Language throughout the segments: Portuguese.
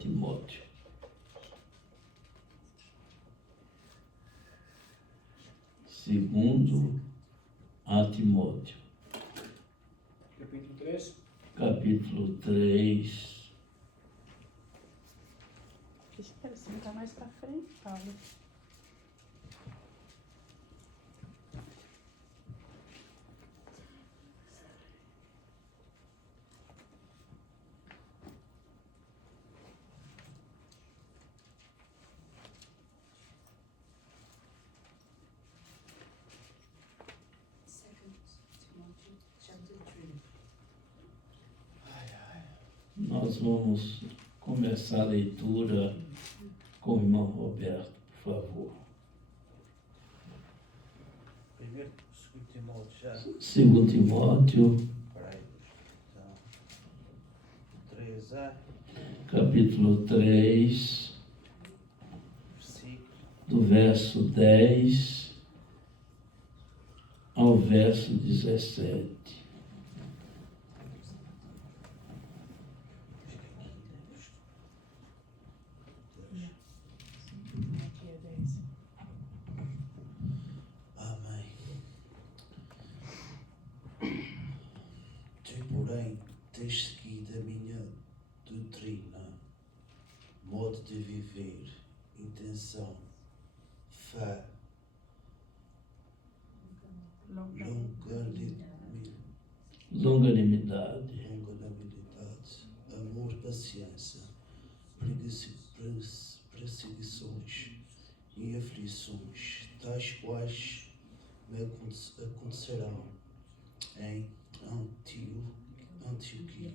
Timóteo. Segundo a Timóteo. Capítulo 3. Capítulo 3. Deixa ele sentar mais pra frente, Paulo. Nós vamos começar a leitura com o irmão Roberto, por favor. Primeiro, segundo Timóteo já. Segundo Timóteo, Peraí. Então, 3a, capítulo 3, versículo. do verso 10 ao verso 17. Aqui é 10. Amém. Tu, porém, tens seguido a minha doutrina, modo de viver, intenção, fé, Longanimidade, longanimidade, amor, paciência, perseguições e aflições, tais quais me acontecerão em Antioquia,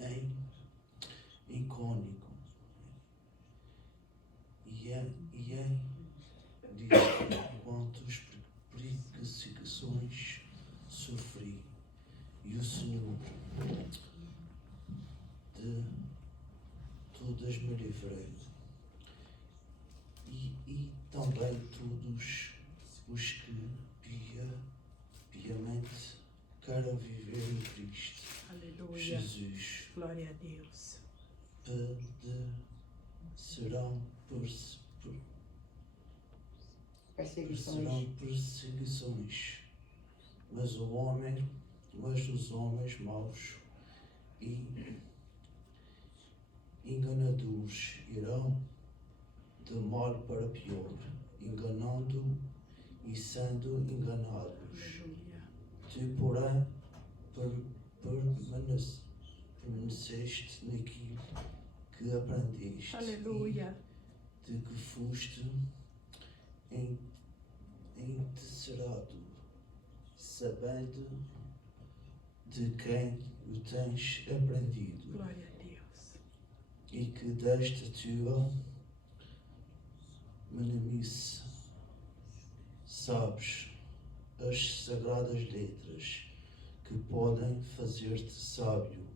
em Icônico e em quantas perseguições sofri, e o Senhor de todas me livrei, e também todos os que piamente querem viver em Cristo Aleluia. Jesus Glória a Deus. serão perseguições, mas os homens maus e enganadores irão de mal para pior, enganando e sendo enganados. Aleluia. Tu, porém, permaneceste naquilo que aprendeste. Aleluia. E de que foste enterrado, sabendo de quem o tens aprendido, Glória a Deus. e que desta tua meninice sabes as sagradas letras que podem fazer-te sábio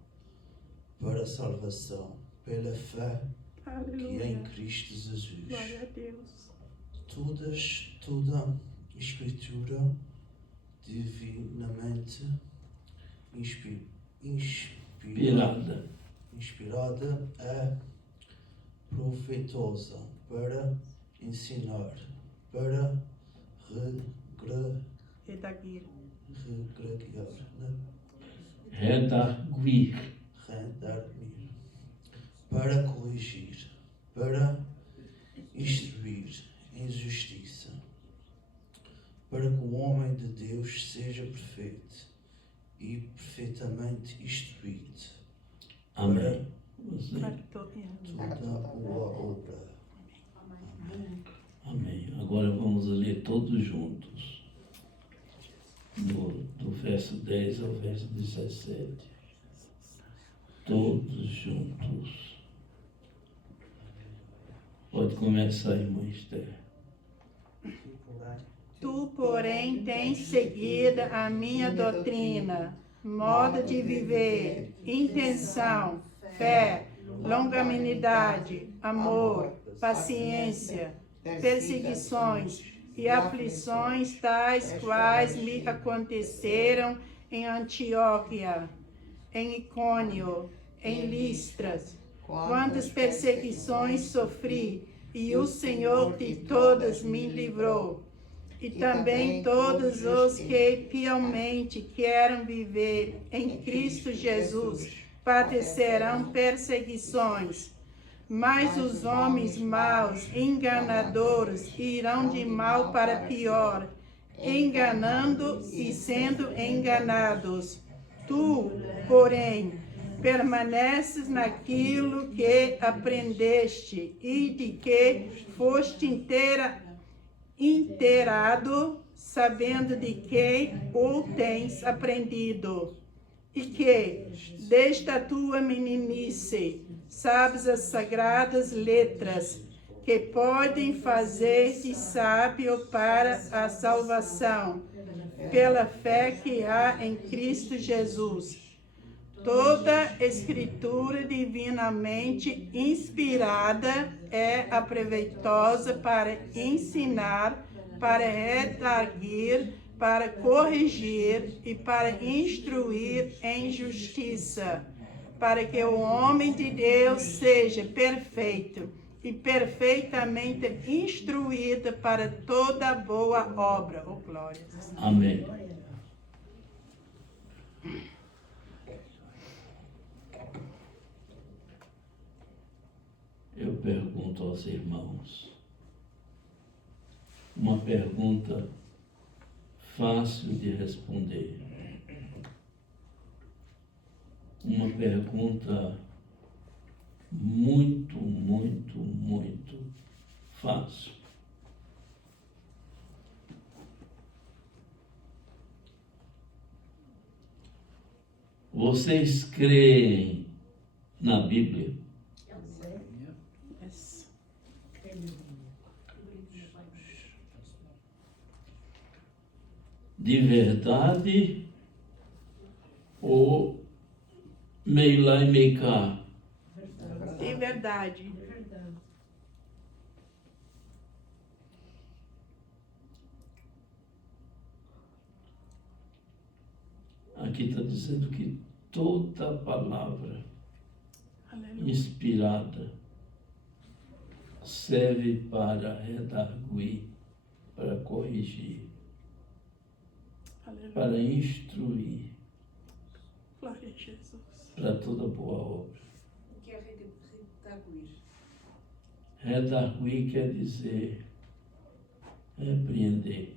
para a salvação pela fé que é em Aleluia. Cristo Jesus. Glória a Deus. Toda Escritura divinamente inspirada é profetosa para ensinar, para Redaguir. redarguir, para corrigir, para instruir em justiça, para que o homem de Deus seja perfeito e perfeitamente instruído. amém. Para Toda boa obra. Amém. Agora vamos ler todos juntos, do verso 10 ao verso 17. Todos juntos. Pode começar, irmã Esther. Tu, porém, tens seguido a minha doutrina, modo de viver, intenção, fé, longanimidade, amor, paciência, perseguições e aflições tais quais me aconteceram em Antioquia, em Icônio, em Listras, quantas perseguições sofri, e o Senhor de todas me livrou. E também todos os que piamente querem viver em Cristo Jesus padecerão perseguições. Mas os homens maus, enganadores, irão de mal para pior, enganando e sendo enganados. Tu, porém, permaneces naquilo que aprendeste e de que foste inteirado, sabendo de quem o tens aprendido, e que, desde a tua meninice, sabes as sagradas letras, que podem fazer-te sábio para a salvação, pela fé que há em Cristo Jesus. Toda escritura divinamente inspirada é aproveitosa para ensinar, para redarguir, para corrigir e para instruir em justiça, para que o homem de Deus seja perfeito e perfeitamente instruído para toda boa obra. Oh, glória. Amém. Eu pergunto aos irmãos, uma pergunta fácil de responder, uma pergunta muito, muito, muito fácil. Vocês creem na Bíblia? De verdade ou meio lá e meio cá? De verdade. Aqui está dizendo que toda palavra Aleluia. inspirada serve para redarguir, para corrigir, Aleluia. para instruir, Glória a Jesus. para toda boa obra. O que é redarguir? Redarguir quer dizer repreender.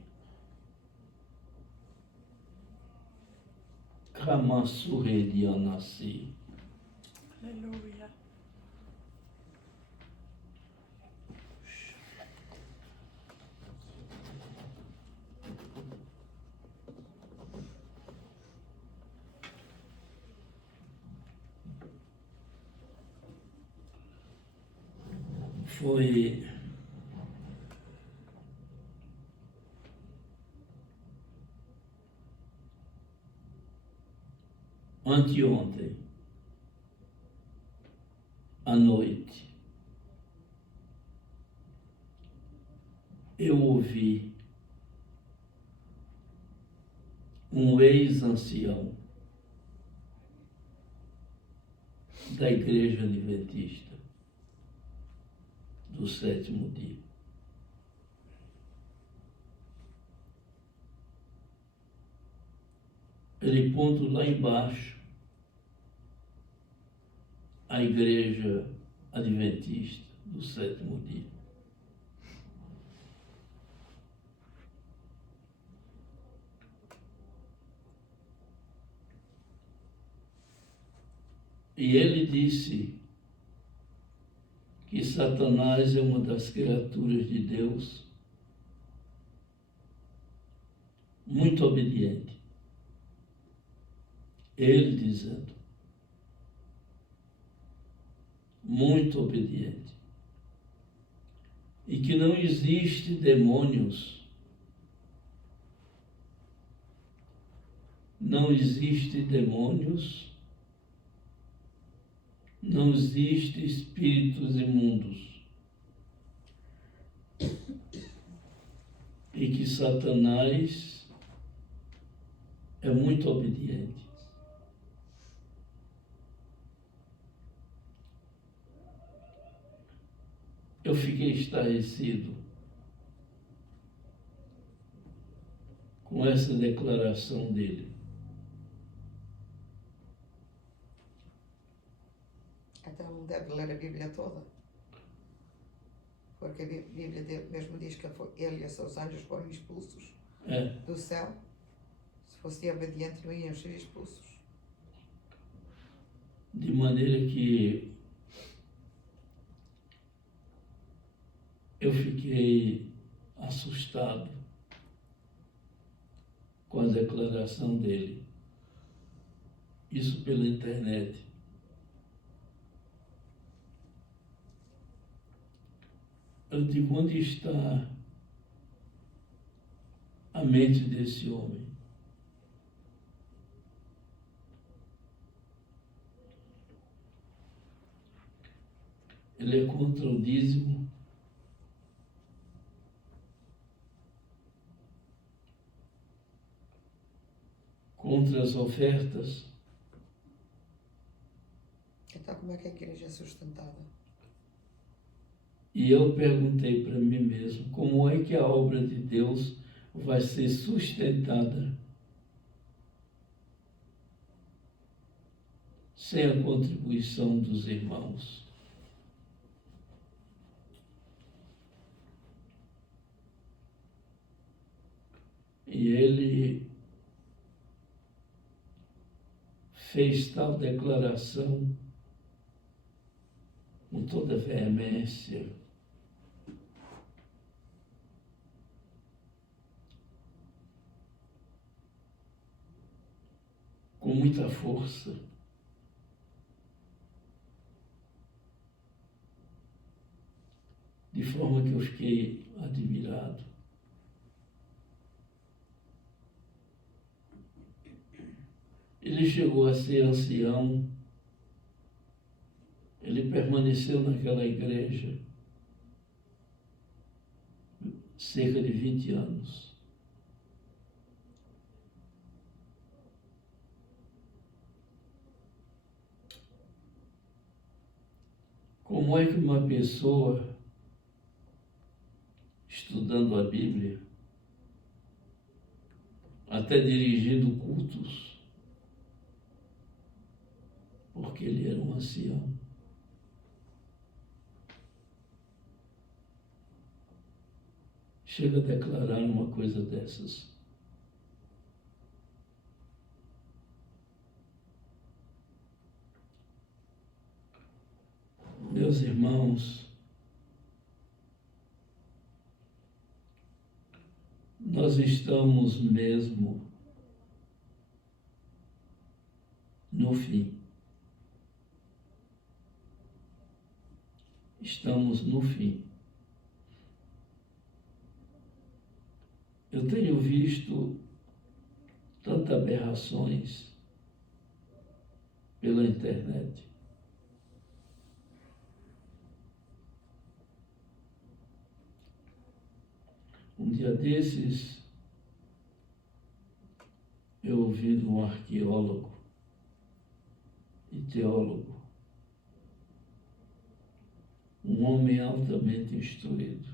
Kamasuredianasi. Aleluia. Foi anteontem, à noite, eu ouvi um ex-ancião da Igreja Adventista do sétimo dia. Ele pondo lá embaixo a Igreja Adventista do sétimo dia. E ele disse que Satanás é uma das criaturas de Deus muito obediente. Ele dizendo, muito obediente. E que não existe demônios, não existe demônios, não existe espíritos imundos. E que Satanás é muito obediente. Eu fiquei estarrecido com essa declaração dele. Então não deve ler a Bíblia toda. Porque a Bíblia mesmo diz que ele e os seus anjos foram expulsos do céu. Se fosse obediente, não iam ser expulsos. De maneira que eu fiquei assustado com a declaração dele. Isso pela internet. Eu digo, onde está a mente desse homem? Ele é contra o dízimo, contra as ofertas. Então como é que a igreja é sustentada? E eu perguntei para mim mesmo, como é que a obra de Deus vai ser sustentada sem a contribuição dos irmãos? E ele fez tal declaração com toda veemência, com muita força, de forma que eu fiquei admirado. Ele chegou a ser ancião, ele permaneceu naquela igreja cerca de 20 anos. Como é que uma pessoa, estudando a Bíblia, até dirigindo cultos, porque ele era um ancião, chega a declarar uma coisa dessas? Meus irmãos, nós estamos mesmo no fim. Estamos no fim. Eu tenho visto tantas aberrações pela internet. Um dia desses, eu ouvi de um arqueólogo e teólogo, um homem altamente instruído,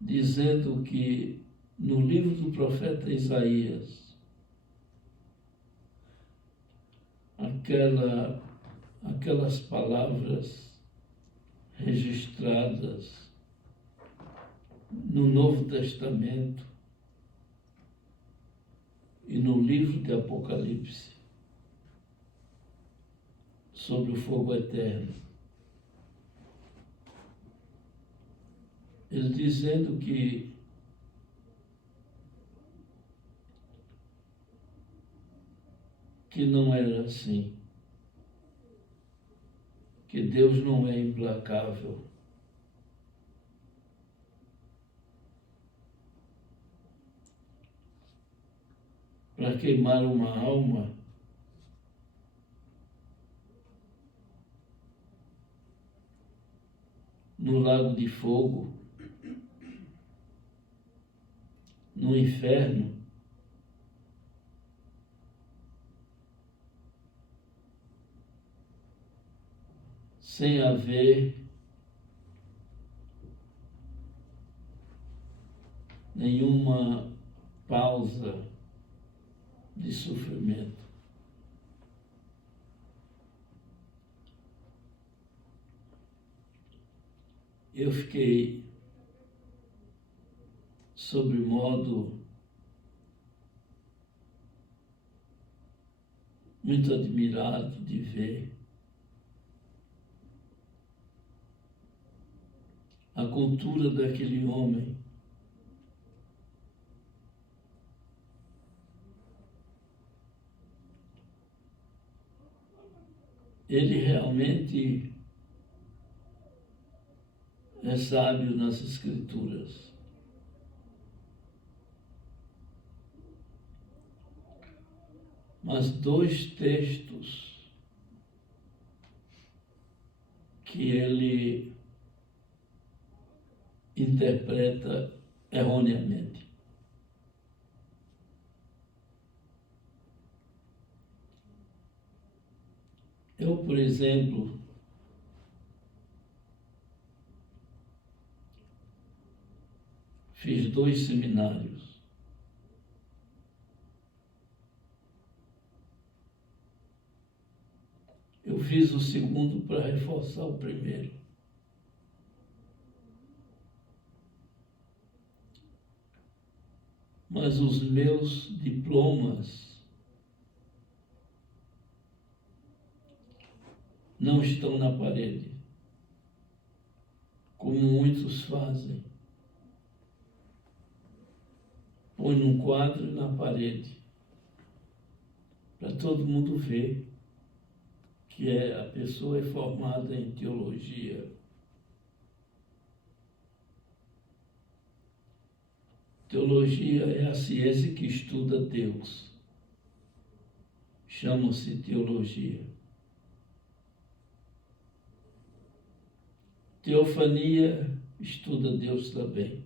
dizendo que no livro do profeta Isaías, aquelas palavras registradas no Novo Testamento e no livro de Apocalipse sobre o fogo eterno, ele dizendo que não era assim, que Deus não é implacável, para queimar uma alma no lago de fogo, no inferno, sem haver nenhuma pausa de sofrimento. Eu fiquei, sobremodo, muito admirado de ver a cultura daquele homem. Ele realmente é sábio nas Escrituras. Mas dois textos que ele interpreta erroneamente. Eu, por exemplo, fiz 2 seminários. Eu fiz o segundo para reforçar o primeiro. Mas os meus diplomas não estão na parede, como muitos fazem. Põe num quadro na parede, para todo mundo ver que a pessoa é formada em teologia. Teologia é a ciência que estuda Deus. Chama-se teologia. Teofania estuda Deus também.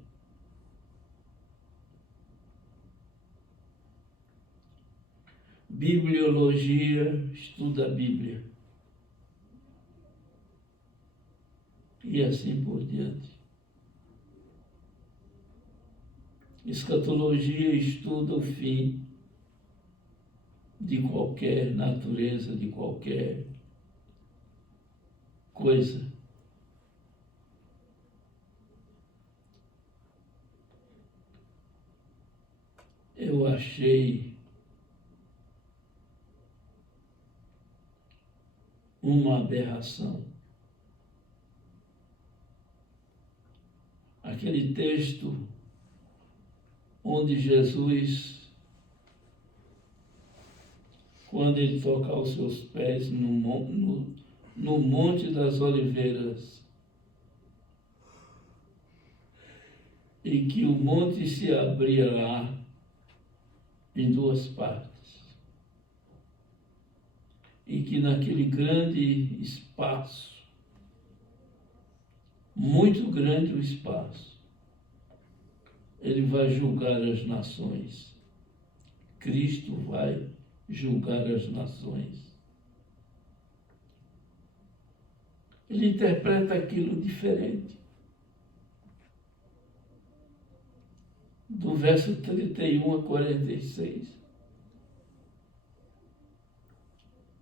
Bibliologia estuda a Bíblia. E assim por diante. Escatologia estuda o fim de qualquer natureza, de qualquer coisa. Eu achei uma aberração. Aquele texto onde Jesus, quando ele tocar os seus pés no Monte das Oliveiras, e que o monte se abrirá em 2 partes, e que naquele grande espaço, muito grande o espaço, ele vai julgar as nações. Cristo vai julgar as nações. Ele interpreta aquilo diferente. Do verso 31 a 46.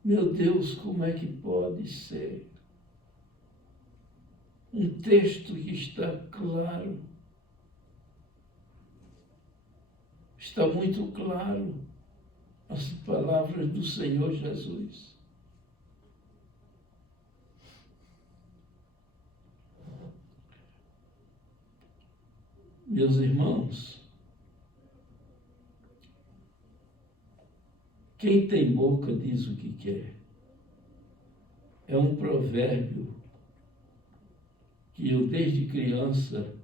Meu Deus, como é que pode ser? Um texto que está claro. Está muito claro as palavras do Senhor Jesus. Meus irmãos, quem tem boca diz o que quer. É um provérbio que eu, desde criança,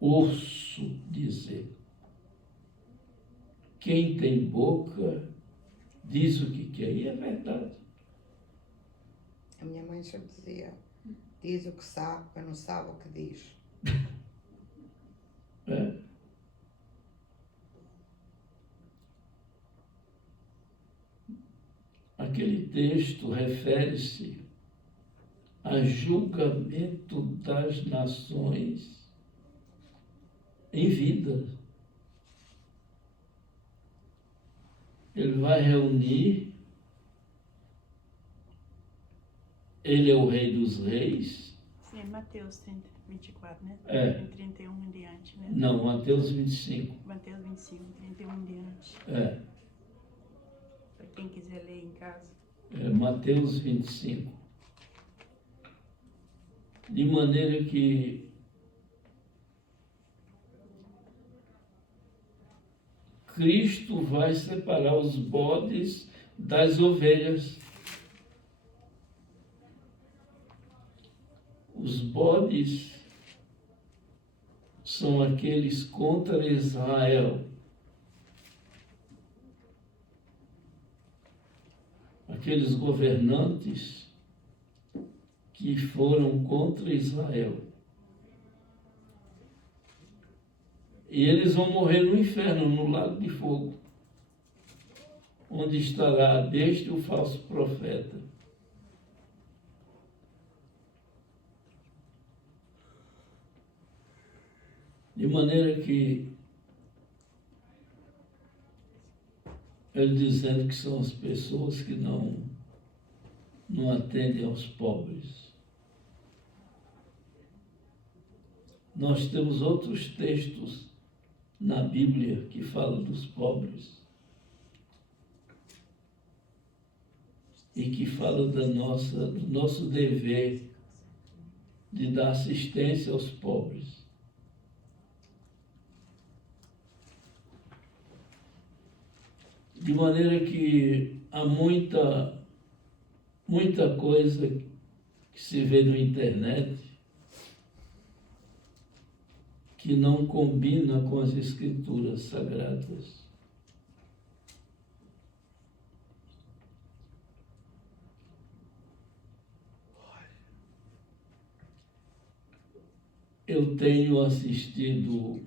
ouço dizer. Quem tem boca diz o que quer. E é verdade. A minha mãe sempre dizia, Diz o que sabe, mas não sabe o que diz. Aquele texto refere-se a julgamento das nações em vida. Ele vai reunir, ele é o Rei dos Reis. Sim, Mateus 30, 24, né? É. Tem 31 em diante, né? Não, Mateus 25. Mateus 25, 31 em diante. É, Para quem quiser ler em casa. Mateus 25. De maneira que Cristo vai separar os bodes das ovelhas. Os bodes são aqueles contra Israel. Aqueles governantes que foram contra Israel. E eles vão morrer no inferno, no lago de fogo, onde estará a besta e o falso profeta. De maneira que ele dizendo que são as pessoas que não atendem aos pobres. Nós temos outros textos na Bíblia que falam dos pobres e que falam do nosso dever de dar assistência aos pobres. De maneira que há muita coisa que se vê na internet que não combina com as Escrituras Sagradas. Eu tenho assistido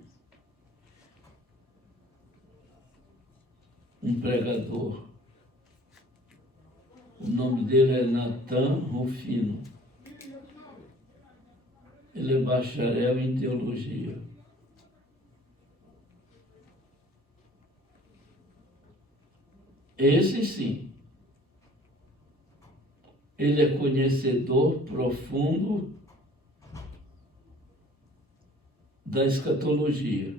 um pregador, o nome dele é Nathan Rufino. Ele é bacharel em teologia. Esse sim, ele é conhecedor profundo da escatologia.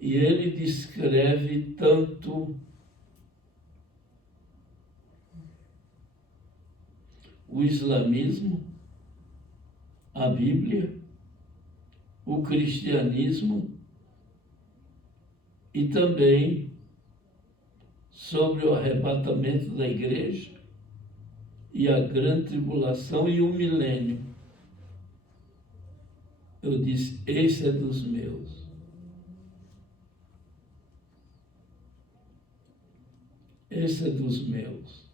E ele descreve tanto o islamismo, a Bíblia, o cristianismo e também sobre o arrebatamento da igreja e a grande tribulação e o milênio. Eu disse, esse é dos meus. Esse é dos meus.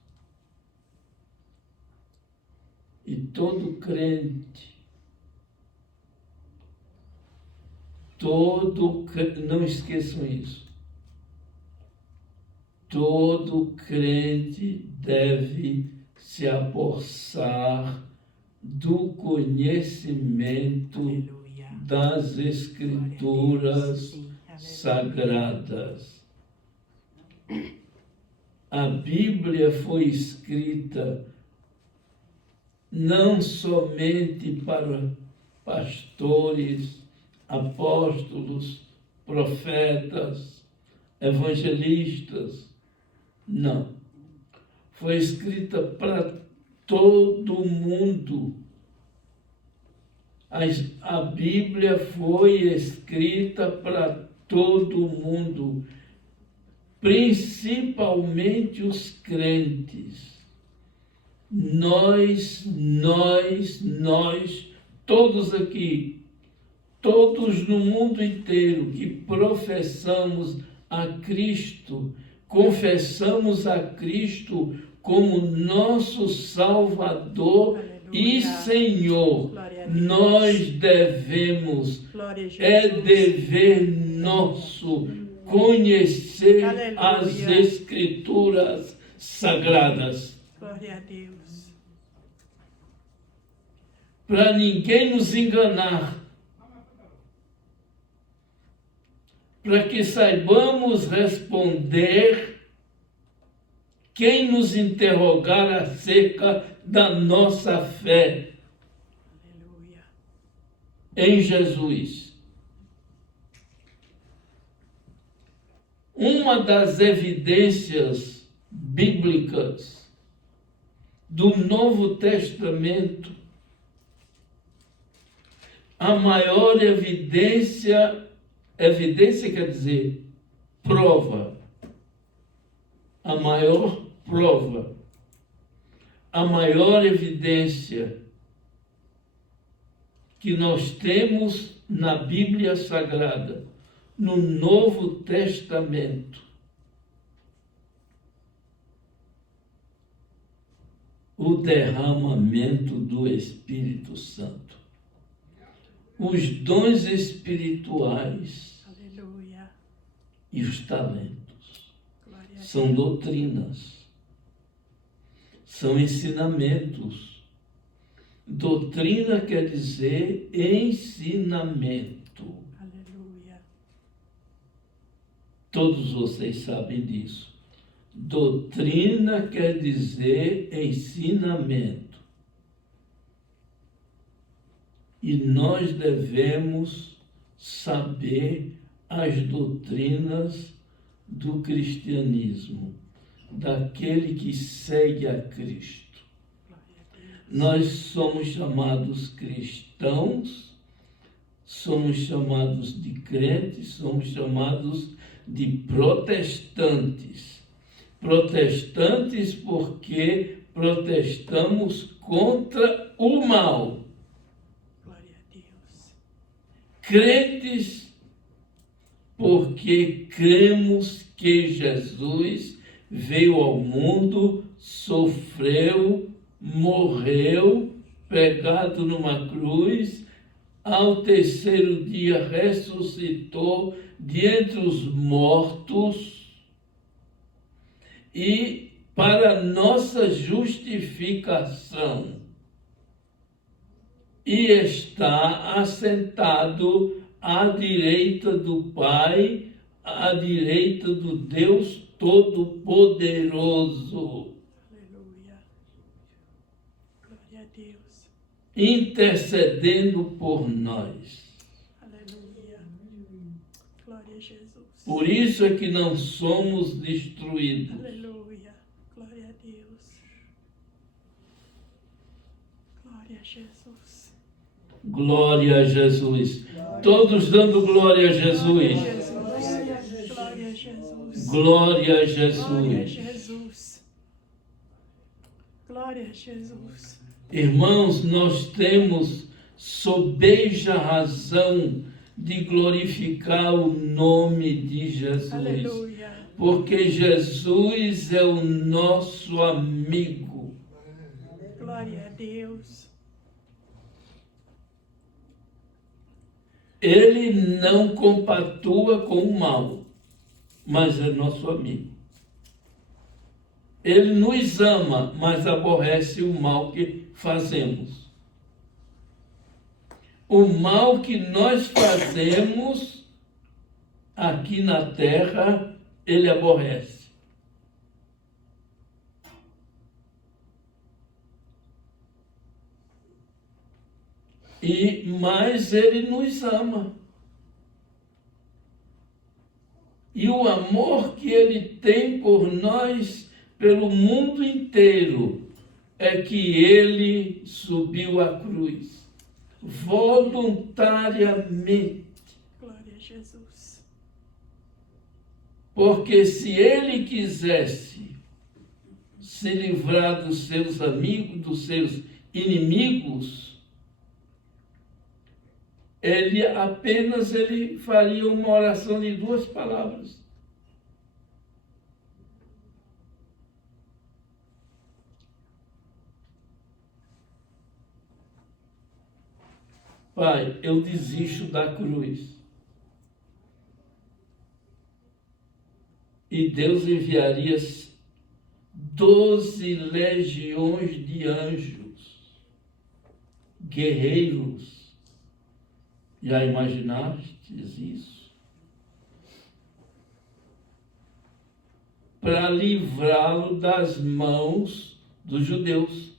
E todo crente, não esqueçam isso, todo crente deve se apossar do conhecimento Aleluia. das Escrituras Sagradas. A Bíblia foi escrita não somente para pastores, apóstolos, profetas, evangelistas. Não. Foi escrita para todo mundo. A Bíblia foi escrita para todo mundo, principalmente os crentes. Nós, todos aqui, todos no mundo inteiro que professamos a Cristo, confessamos a Cristo como nosso Salvador e Aleluia. Senhor, Glória a Deus. nós devemos, Glória a Jesus. é dever nosso conhecer Aleluia. as Escrituras Sagradas. Glória a Deus. Para ninguém nos enganar, para que saibamos responder quem nos interrogar acerca da nossa fé Aleluia. em Jesus. Uma das evidências bíblicas do Novo Testamento, a maior evidência quer dizer prova, a maior prova, a maior evidência que nós temos na Bíblia Sagrada, no Novo Testamento, o derramamento do Espírito Santo, os dons espirituais Aleluia. e os talentos. Glória a Deus. São doutrinas, são ensinamentos. Doutrina quer dizer ensinamento. Aleluia. Todos vocês sabem disso. Doutrina quer dizer ensinamento. E nós devemos saber as doutrinas do cristianismo, daquele que segue a Cristo. Glória a Deus. Nós somos chamados cristãos, somos chamados de crentes, somos chamados de protestantes. Protestantes porque protestamos contra o mal. Glória a Deus. Crentes porque cremos que Jesus veio ao mundo, sofreu, morreu, pregado numa cruz, ao terceiro dia ressuscitou de entre os mortos e para nossa justificação, e está assentado à direita do Pai, à direita do Deus Todo-Poderoso, Aleluia. Glória a Deus. intercedendo por nós. Aleluia. Glória a Jesus. Por isso é que não somos destruídos. Aleluia. Glória a Deus. Glória a Jesus. Glória a Jesus. Todos dando glória a Jesus. Glória a Jesus. Glória a Glória a Jesus. Jesus. Glória a Jesus. Irmãos, nós temos sobeja razão de glorificar o nome de Jesus. Aleluia. Porque Jesus é o nosso amigo. Glória a Deus. Ele não compactua com o mal, mas é nosso amigo. Ele nos ama, mas aborrece o mal que fazemos. O mal que nós fazemos aqui na terra, ele aborrece. Mas ele nos ama. E o amor que ele tem por nós, pelo mundo inteiro, é que ele subiu à cruz, voluntariamente. Glória a Jesus. Porque se ele quisesse se livrar dos seus amigos, dos seus inimigos, ele faria uma oração de 2 palavras. Pai, eu desisto da cruz. E Deus enviaria 12 legiões de anjos, guerreiros. Já imaginastes isso? Para livrá-lo das mãos dos judeus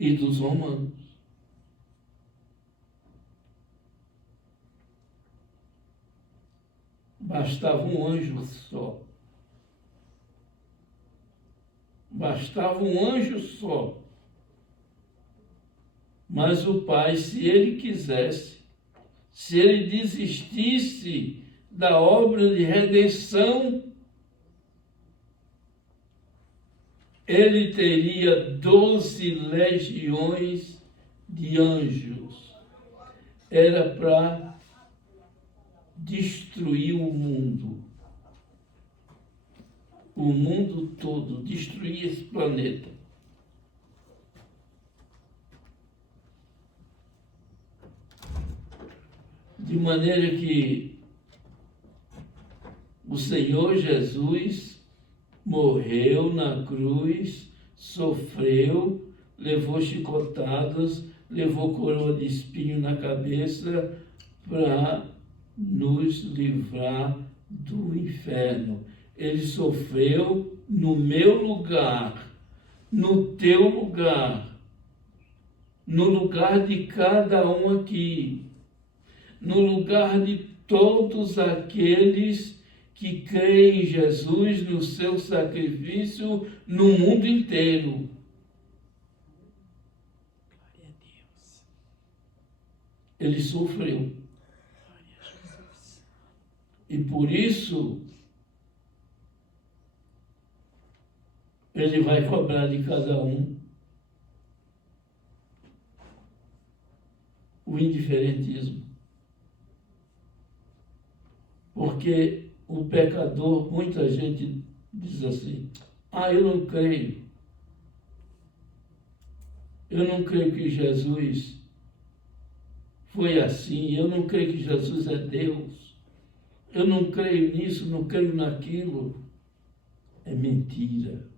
e dos romanos. Bastava um anjo só. Bastava um anjo só. Mas o Pai, se ele quisesse, se ele desistisse da obra de redenção, ele teria 12 legiões de anjos. Era para destruir o mundo todo, destruir esse planeta. De maneira que o Senhor Jesus morreu na cruz, sofreu, levou chicotadas, levou coroa de espinho na cabeça para nos livrar do inferno. Ele sofreu no meu lugar, no teu lugar, no lugar de cada um aqui, no lugar de todos aqueles que creem em Jesus, no seu sacrifício, no mundo inteiro. Glória a Deus. Ele sofreu. Glória a Jesus. E por isso, ele vai cobrar de cada um o indiferentismo. Porque o pecador, muita gente diz assim, eu não creio. Eu não creio que Jesus foi assim, eu não creio que Jesus é Deus. Eu não creio nisso, não creio naquilo. É mentira.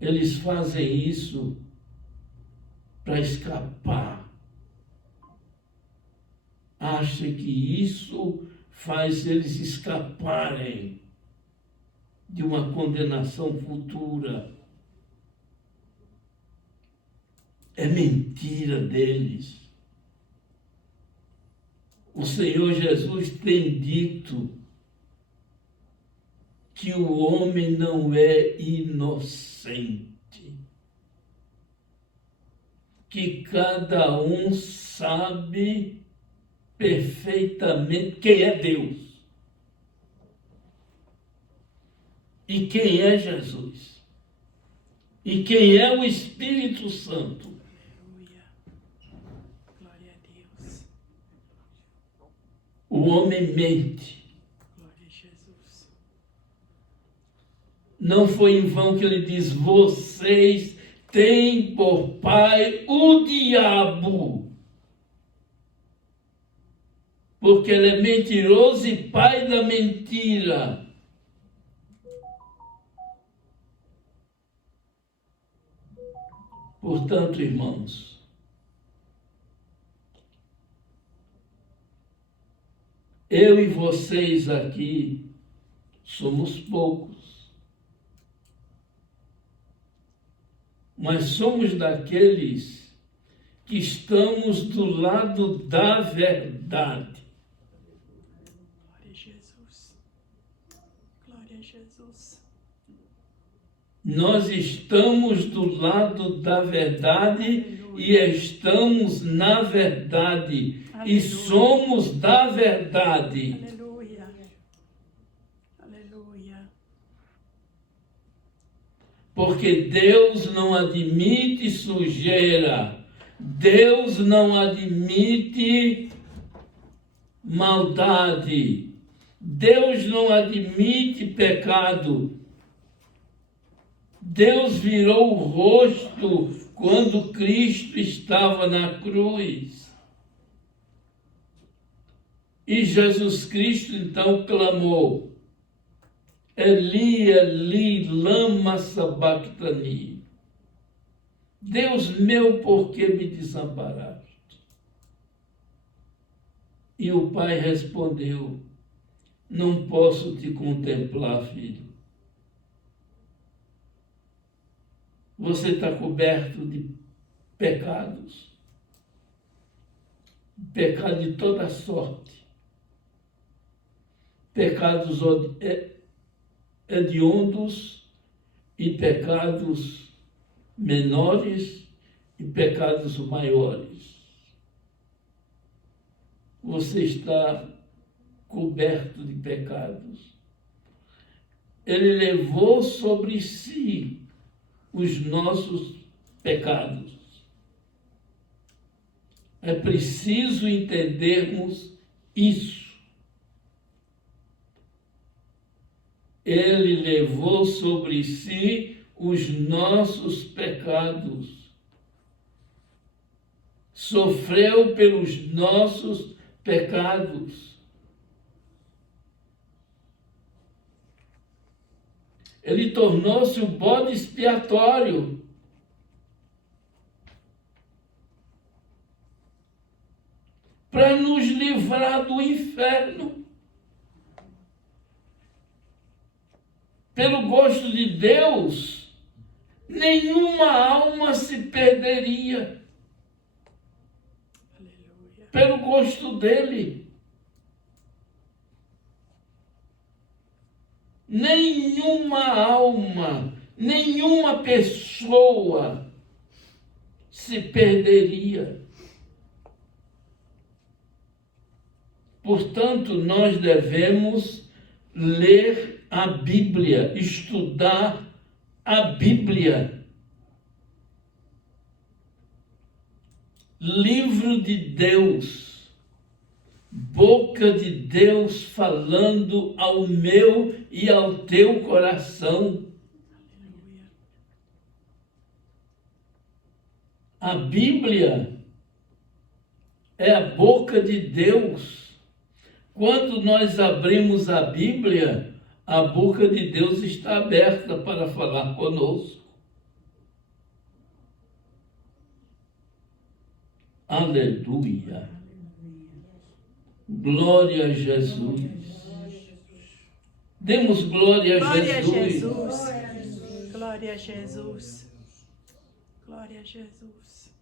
Eles fazem isso para escapar. Acha que isso faz eles escaparem de uma condenação futura. É mentira deles. O Senhor Jesus tem dito que o homem não é inocente, que cada um sabe perfeitamente quem é Deus e quem é Jesus e quem é o Espírito Santo. Aleluia. Glória a Deus. O homem mente. Glória a Jesus. Não foi em vão que ele diz: vocês têm por pai o diabo. Porque ele é mentiroso e pai da mentira. Portanto, irmãos, eu e vocês aqui somos poucos, mas somos daqueles que estamos do lado da verdade. Glória a Jesus. Glória a Jesus. Nós estamos do lado da verdade e estamos na verdade. E somos da verdade. Aleluia. Aleluia. Porque Deus não admite sujeira. Deus não admite maldade. Deus não admite pecado. Deus virou o rosto quando Cristo estava na cruz. E Jesus Cristo então clamou: Eli, Eli, lama sabachthani. Deus meu, por que me desamparaste? E o pai respondeu: não posso te contemplar, filho. Você está coberto de pecados. Pecado de toda sorte. Pecados hediondos e pecados menores e pecados maiores. Você está coberto de pecados. Ele levou sobre si os nossos pecados. É preciso entendermos isso. Ele levou sobre si os nossos pecados. Sofreu pelos nossos pecados. Ele tornou-se o bode expiatório. Para nos livrar do inferno. Pelo gosto de Deus, nenhuma alma se perderia. Aleluia. Pelo gosto dele. Nenhuma alma, nenhuma pessoa se perderia. Portanto, nós devemos ler a Bíblia, estudar a Bíblia. Livro de Deus, boca de Deus falando ao meu e ao teu coração. Aleluia. A Bíblia é a boca de Deus. Quando nós abrimos a Bíblia, a boca de Deus está aberta para falar conosco. Aleluia. Glória a Jesus. Demos glória a Glória a Jesus. Jesus. Glória a Jesus. Glória a Jesus.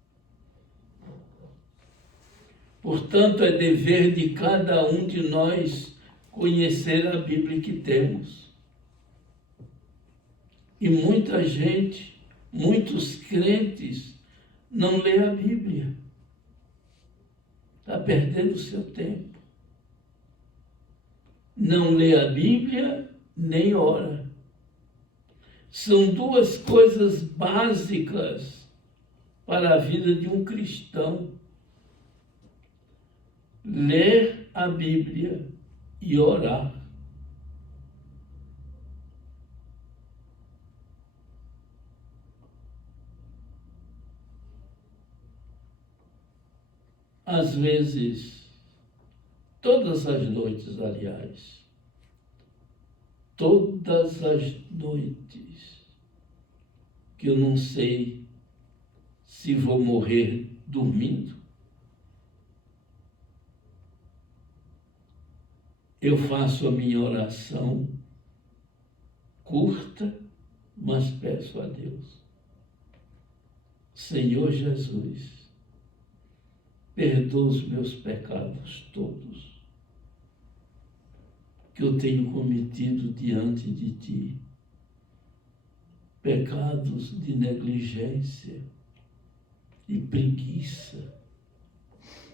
Portanto, é dever de cada um de nós conhecer a Bíblia que temos. E muita gente, muitos crentes, não lê a Bíblia. Está perdendo o seu tempo. Não lê a Bíblia, nem ora. São duas coisas básicas para a vida de um cristão. Ler a Bíblia e orar. Às vezes, todas as noites, aliás, todas as noites, que eu não sei se vou morrer dormindo, eu faço a minha oração curta, mas peço a Deus: Senhor Jesus, perdoa os meus pecados todos que eu tenho cometido diante de Ti. Pecados de negligência e preguiça.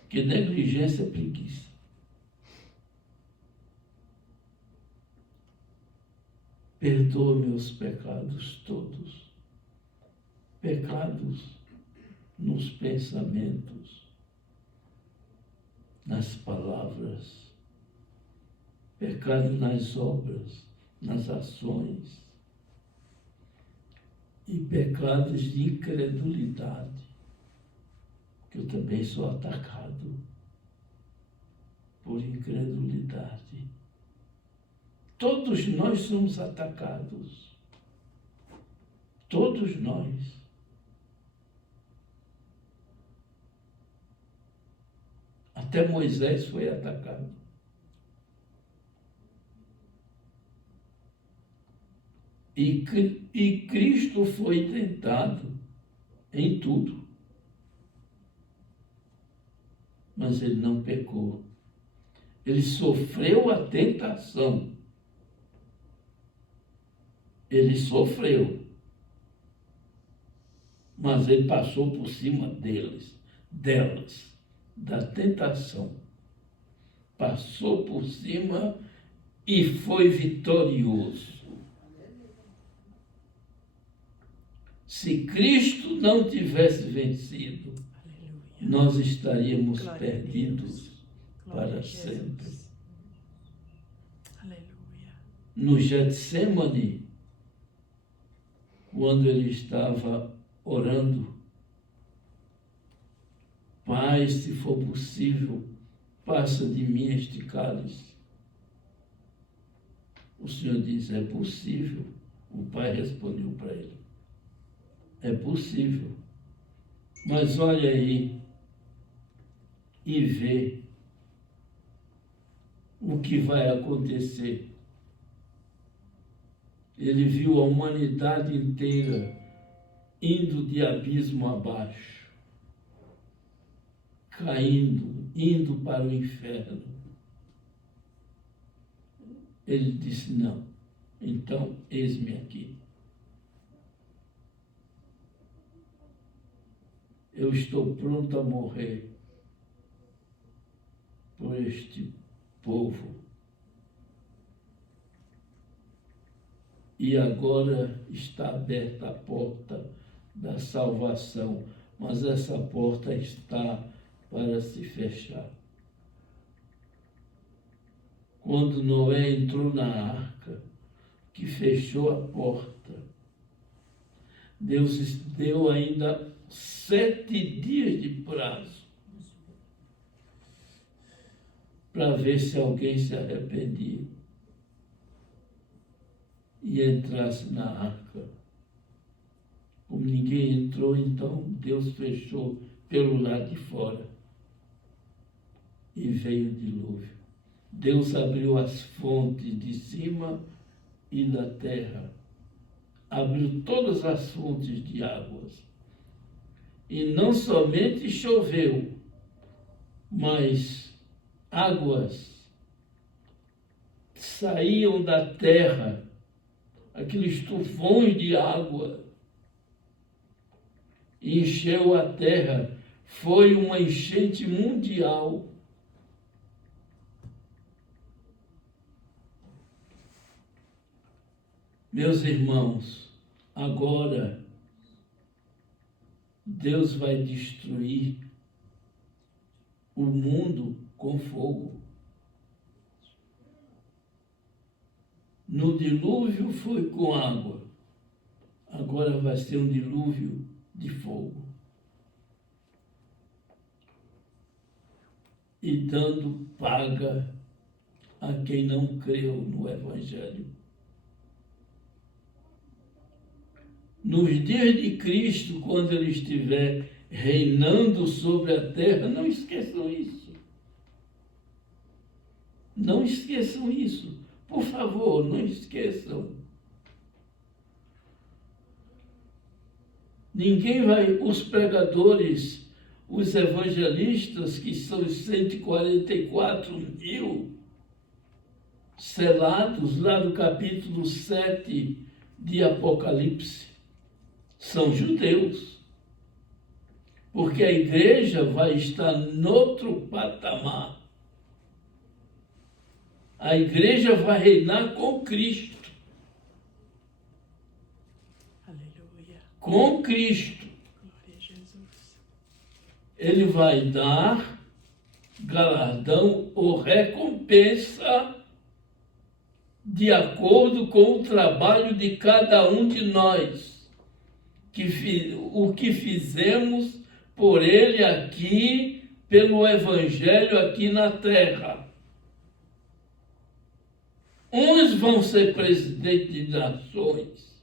Que negligência é preguiça. Perdoa meus pecados todos. Pecados nos pensamentos, nas palavras, pecado nas obras, nas ações. E e pecados de incredulidade, que eu também sou atacado por incredulidade. Todos nós somos atacados. Todos nós. Até Moisés foi atacado. E Cristo foi tentado em tudo. Mas ele não pecou. Ele sofreu a tentação. Ele sofreu. Mas ele passou por cima delas, da tentação. Passou por cima e foi vitorioso. Se Cristo não tivesse vencido, nós estaríamos perdidos para sempre. Aleluia. No Getsemane, quando ele estava orando, Pai, se for possível, passa de mim este cálice. O Senhor diz, é possível. O Pai respondeu para ele, é possível. Mas olha aí e vê o que vai acontecer. Ele viu a humanidade inteira indo de abismo abaixo, caindo, indo para o inferno. Ele disse, não, então eis-me aqui. Eu estou pronto a morrer por este povo. E agora está aberta a porta da salvação, mas essa porta está para se fechar. Quando Noé entrou na arca, que fechou a porta, Deus deu ainda 7 dias de prazo para ver se alguém se arrependia e entrasse na arca. Como ninguém entrou, então Deus fechou pelo lado de fora e veio o dilúvio. Deus abriu as fontes de cima e da terra, abriu todas as fontes de águas. E não somente choveu, mas águas saíam da terra, aqueles tufões de água, e encheu a terra. Foi uma enchente mundial. Meus irmãos, agora Deus vai destruir o mundo com fogo. No dilúvio foi com água, agora vai ser um dilúvio de fogo. E dando paga a quem não creu no Evangelho. Nos dias de Cristo, quando Ele estiver reinando sobre a terra, não esqueçam isso. Não esqueçam isso. Por favor, não esqueçam. Ninguém vai, os pregadores, os evangelistas, que são os 144 mil selados lá no capítulo 7 de Apocalipse, são judeus. Porque a igreja vai estar noutro patamar. A igreja vai reinar com Cristo. Aleluia. Com Cristo. Glória a Jesus. Ele vai dar galardão ou recompensa de acordo com o trabalho de cada um de nós. o que fizemos por ele aqui, pelo Evangelho aqui na terra. Uns vão ser presidentes de nações,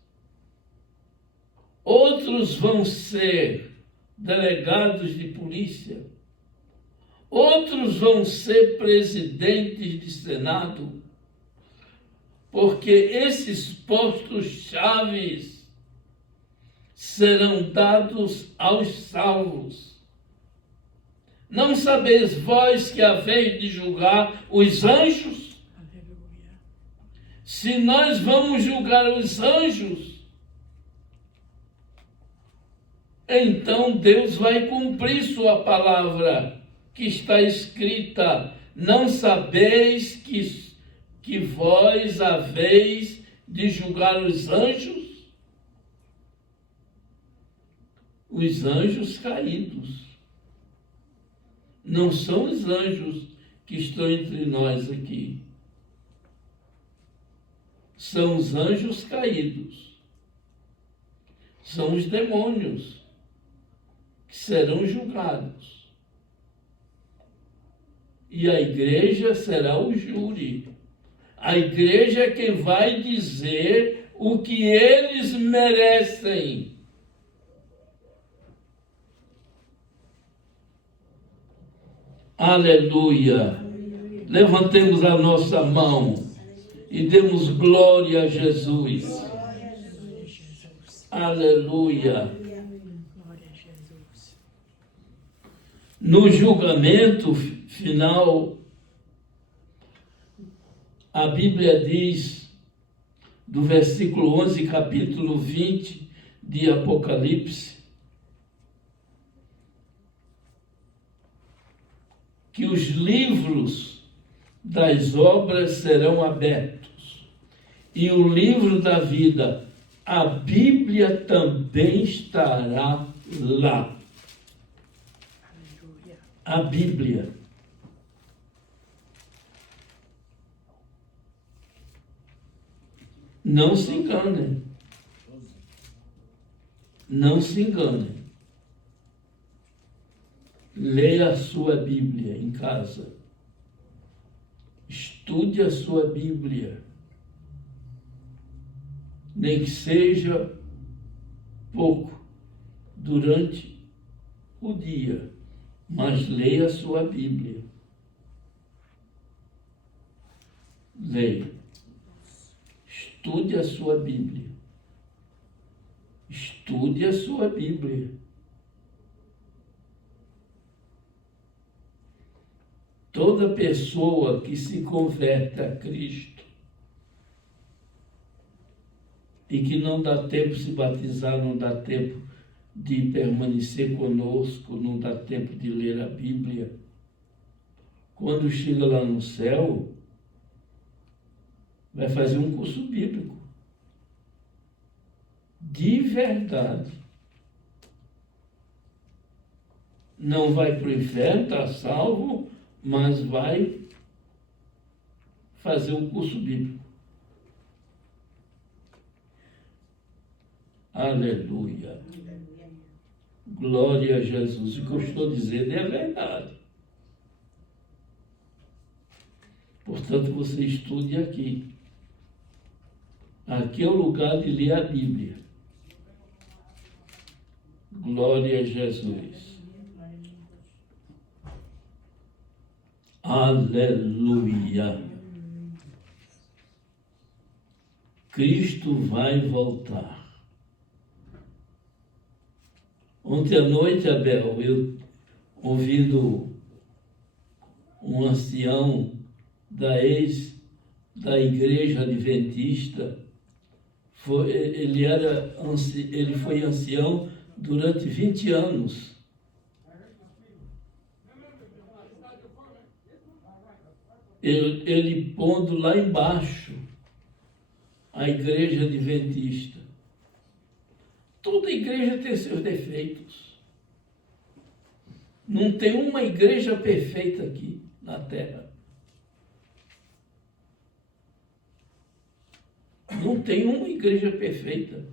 outros vão ser delegados de polícia, outros vão ser presidentes de Senado, porque esses postos chaves serão dados aos salvos. Não sabeis vós que haveis de julgar os anjos? Aleluia. Se nós vamos julgar os anjos, então Deus vai cumprir sua palavra, que está escrita: não sabeis que vós haveis de julgar os anjos? Os anjos caídos. Não são os anjos que estão entre nós aqui. São os anjos caídos. São os demônios que serão julgados. E a igreja será o júri. A igreja é quem vai dizer o que eles merecem. Aleluia. Levantemos a nossa mão e demos glória a Jesus. Aleluia. Glória a Jesus. No julgamento final, a Bíblia diz, do versículo 11, capítulo 20 de Apocalipse, que os livros das obras serão abertos, e o livro da vida, a Bíblia também estará lá. Aleluia. A Bíblia. Não se enganem. Não se enganem. Leia a sua Bíblia em casa. Estude a sua Bíblia. Nem que seja pouco durante o dia, mas leia a sua Bíblia. Leia. Estude a sua Bíblia. Estude a sua Bíblia. Toda pessoa que se converte a Cristo e que não dá tempo de se batizar, não dá tempo de permanecer conosco, não dá tempo de ler a Bíblia, quando chega lá no céu, vai fazer um curso bíblico. De verdade. Não vai para o inferno, está salvo, mas vai fazer um curso bíblico. Aleluia. Glória a Jesus. O que eu estou dizendo é a verdade. Portanto, você estude aqui. Aqui é o lugar de ler a Bíblia. Glória a Jesus. Aleluia. Cristo vai voltar. Ontem à noite, Abel, eu ouvindo um ancião da igreja adventista, ele foi ancião durante 20 anos. Ele pondo lá embaixo a igreja adventista. Toda igreja tem seus defeitos. Não tem uma igreja perfeita aqui na terra. Não tem uma igreja perfeita.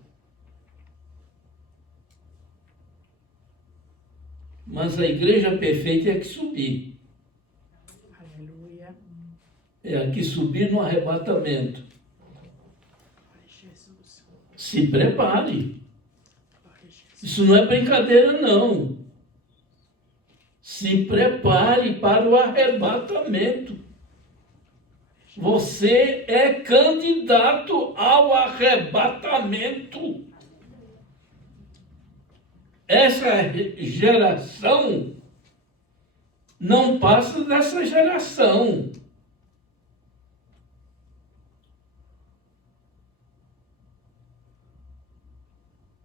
Mas a igreja perfeita é a que subir. Aleluia. É a que subir no arrebatamento. Glória a Jesus. Se prepare. Glória a Jesus. Isso não é brincadeira, não. Se prepare para o arrebatamento. Você é candidato ao arrebatamento. Essa geração não passa dessa geração.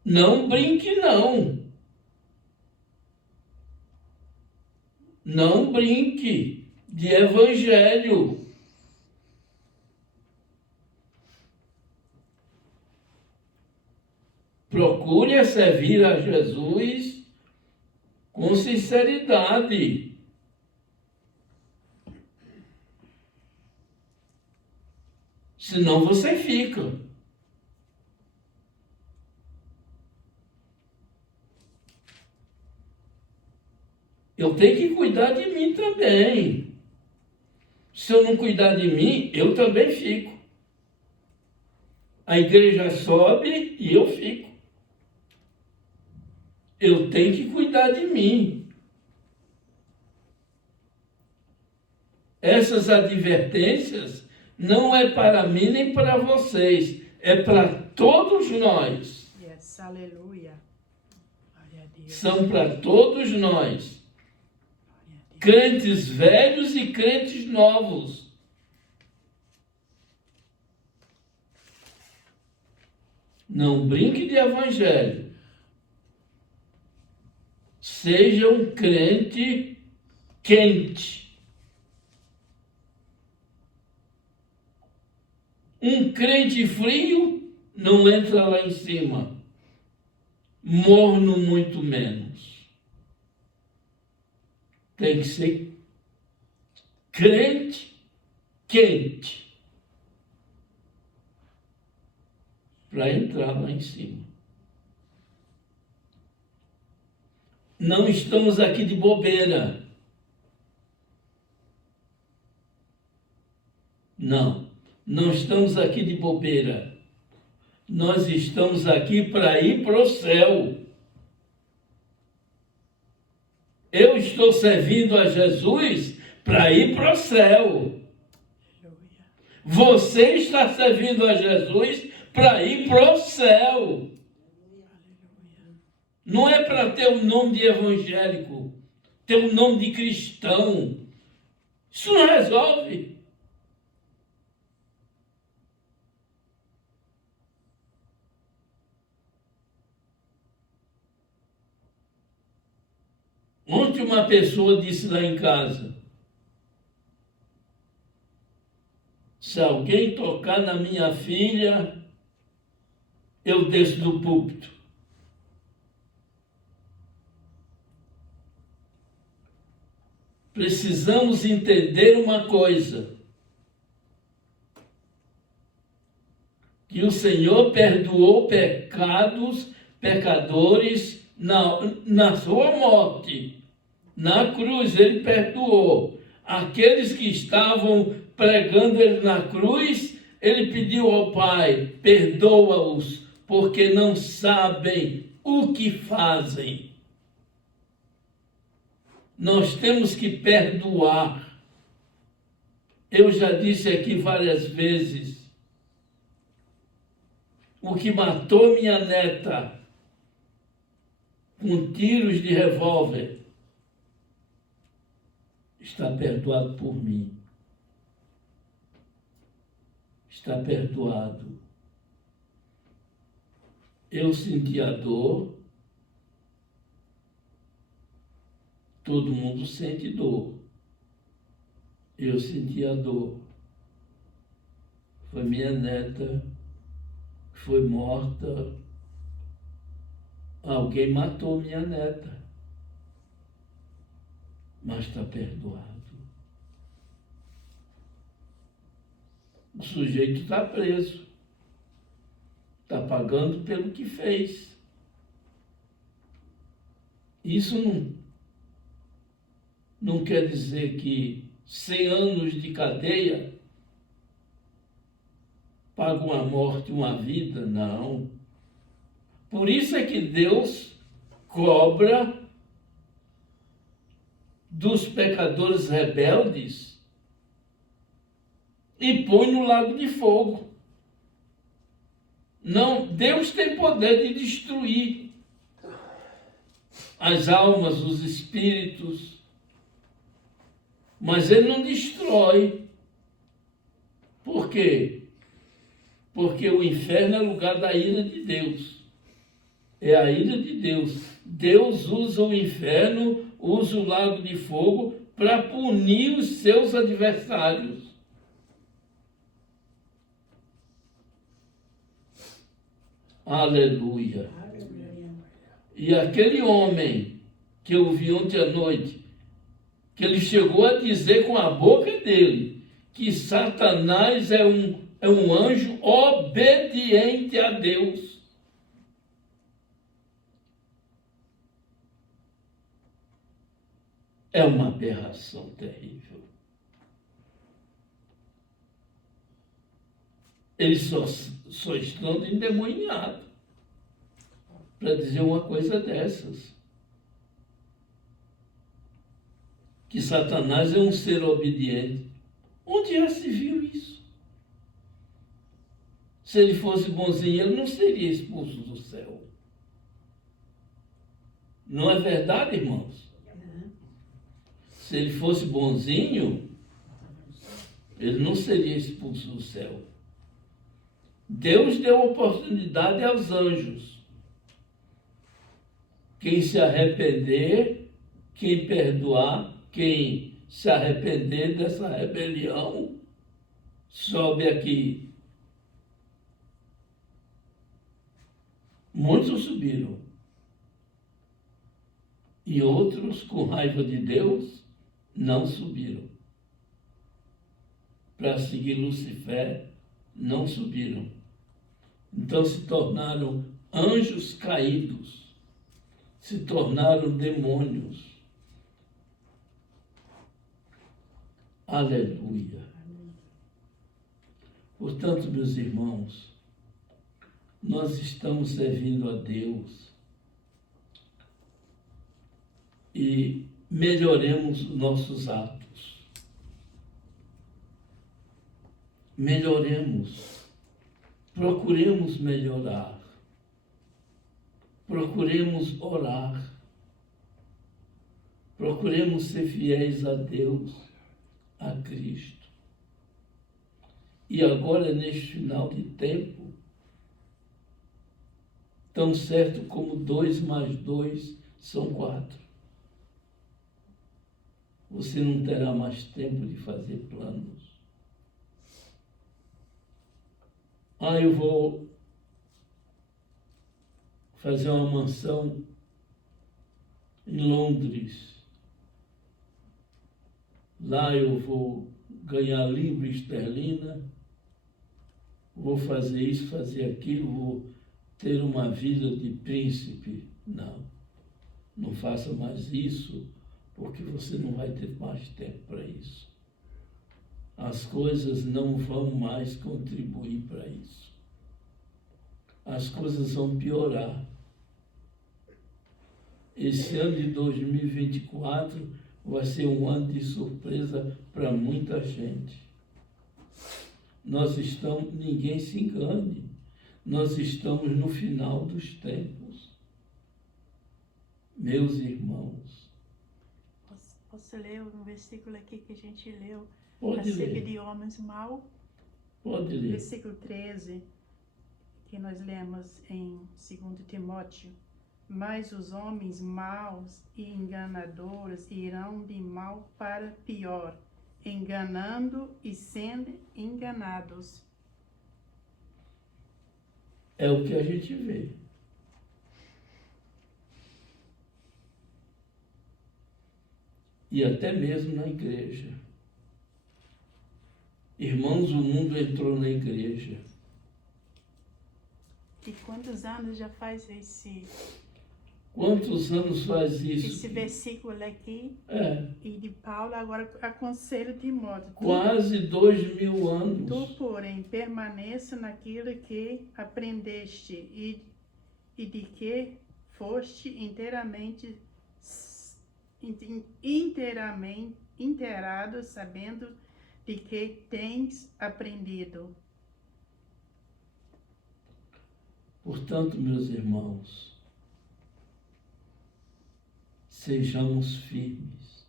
Não brinque, não. Não brinque de evangelho. Procure servir a Jesus com sinceridade. Senão você fica. Eu tenho que cuidar de mim também. Se eu não cuidar de mim, eu também fico. A igreja sobe e eu fico. Eu tenho que cuidar de mim. Essas advertências não é para mim nem para vocês, é para todos nós. Yes, aleluia. Glória a Deus. São para todos nós. Glória a Deus. Crentes velhos e crentes novos. Não brinque de evangelho. Seja um crente quente. Um crente frio não entra lá em cima. Morno muito menos. Tem que ser crente quente para entrar lá em cima. Não estamos aqui de bobeira. Não estamos aqui de bobeira. Nós estamos aqui para ir para o céu. Eu estou servindo a Jesus para ir para o céu. Aleluia. Você está servindo a Jesus para ir para o céu. Aleluia. Não é para ter o nome de evangélico, ter o nome de cristão. Isso não resolve. Ontem uma pessoa disse lá em casa: se alguém tocar na minha filha, eu desço do púlpito. Precisamos entender uma coisa: que o Senhor perdoou pecadores na sua morte. Na cruz ele perdoou. Aqueles que estavam pregando ele na cruz, ele pediu ao Pai: perdoa-os, porque não sabem o que fazem. Nós temos que perdoar. Eu já disse aqui várias vezes: o que matou minha neta com tiros de revólver está perdoado por mim. Está perdoado. Eu senti a dor. Todo mundo sente dor. Eu senti a dor. Foi minha neta que foi morta. Alguém matou minha neta. Mas está perdoado. O sujeito está preso. Está pagando pelo que fez. Isso não quer dizer que 100 anos de cadeia pagam a morte uma vida, não. Por isso é que Deus cobra dos pecadores rebeldes e põe no lago de fogo. Não, Deus tem poder de destruir as almas, os espíritos, mas ele não destrói. Por quê? Porque o inferno é lugar da ira de Deus. É a ira de Deus. Deus usa o inferno, usa o lago de fogo para punir os seus adversários. Aleluia. E aquele homem que eu vi ontem à noite, que ele chegou a dizer com a boca dele que Satanás é um anjo obediente a Deus. É uma aberração terrível. Eles só estão endemoniados para dizer uma coisa dessas. Que Satanás é um ser obediente. Onde já se viu isso? Se ele fosse bonzinho, ele não seria expulso do céu. Não é verdade, irmãos? Se ele fosse bonzinho, ele não seria expulso do céu. Deus deu oportunidade aos anjos. Quem se arrepender, quem perdoar, quem se arrepender dessa rebelião, sobe aqui. Muitos subiram. E outros, com raiva de Deus, não subiram. Para seguir Lucifer, não subiram. Então se tornaram anjos caídos, se tornaram demônios. Aleluia. Portanto, meus irmãos, nós estamos servindo a Deus e melhoremos os nossos atos. Melhoremos, procuremos melhorar, procuremos orar, procuremos ser fiéis a Deus, a Cristo. E agora, neste final de tempo, tão certo como 2 mais 2 são 4. Você não terá mais tempo de fazer planos. Eu vou fazer uma mansão em Londres. Lá eu vou ganhar libra esterlina, vou fazer isso, fazer aquilo, vou ter uma vida de príncipe. Não faça mais isso, porque você não vai ter mais tempo para isso. As coisas não vão mais contribuir para isso. As coisas vão piorar. Esse ano de 2024 vai ser um ano de surpresa para muita gente. Ninguém se engane, nós estamos no final dos tempos. Meus irmãos. Posso ler um versículo aqui que a gente leu? Pode acerca ler. de homens maus? Pode ler. Versículo 13, que nós lemos em 2 Timóteo. Mas os homens maus e enganadores irão de mal para pior, enganando e sendo enganados. É o que a gente vê. E até mesmo na igreja. Irmãos, o mundo entrou na igreja. E quantos anos já faz Quantos anos faz isso? Esse versículo aqui É, e de Paulo agora aconselha Timóteo. quase 2000 anos. Tu, porém, permaneça naquilo que aprendeste e de que foste inteirado, sabendo de que tens aprendido. Portanto, meus irmãos, sejamos firmes.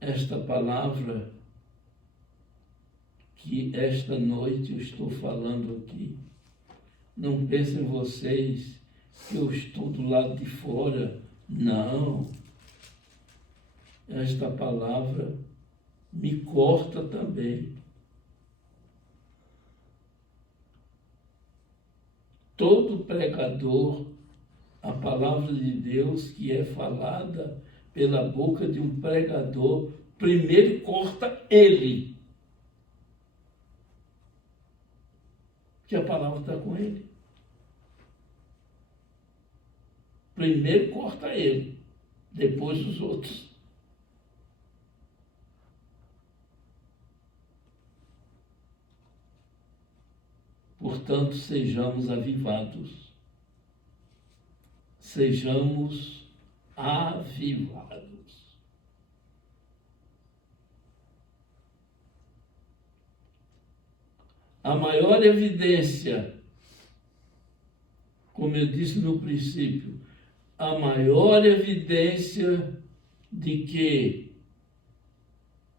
Esta palavra que esta noite eu estou falando aqui, não pensem vocês que eu estou do lado de fora. Não. Esta palavra me corta também. Todo pregador, a palavra de Deus que é falada pela boca de um pregador, primeiro corta ele. Que a palavra está com ele. Primeiro corta ele, depois os outros. Portanto, sejamos avivados. Sejamos avivados. A maior evidência, como eu disse no princípio, a maior evidência de que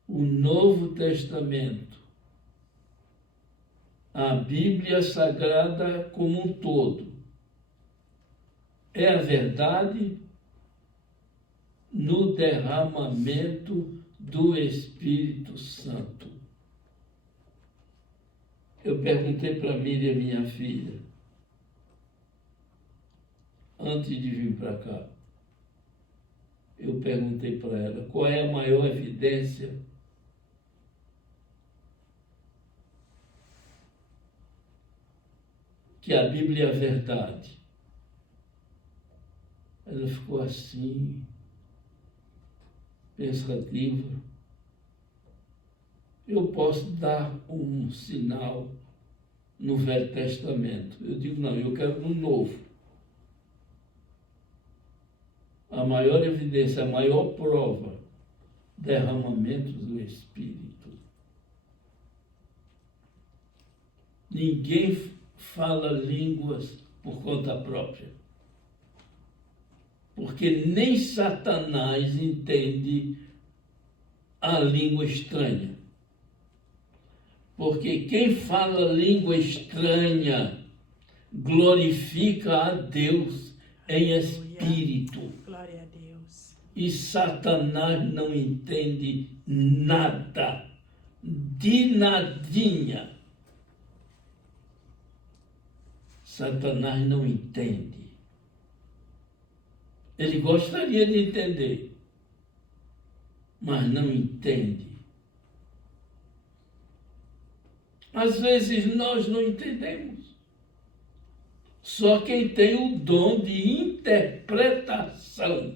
o Novo Testamento, a Bíblia Sagrada como um todo, é a verdade no derramamento do Espírito Santo. Eu perguntei para Miriam, minha filha, antes de vir para cá, eu perguntei para ela qual é a maior evidência que a Bíblia é verdade. Ela ficou assim, pensativa. Eu posso dar um sinal no Velho Testamento. Eu digo, não, eu quero no Novo. A maior evidência, a maior prova, derramamento do Espírito. Ninguém fala línguas por conta própria. Porque nem Satanás entende a língua estranha. Porque quem fala língua estranha glorifica a Deus em espírito. Glória a Deus. E Satanás não entende nada, de nadinha. Satanás não entende. Ele gostaria de entender, mas não entende. Às vezes nós não entendemos. Só quem tem o dom de interpretação.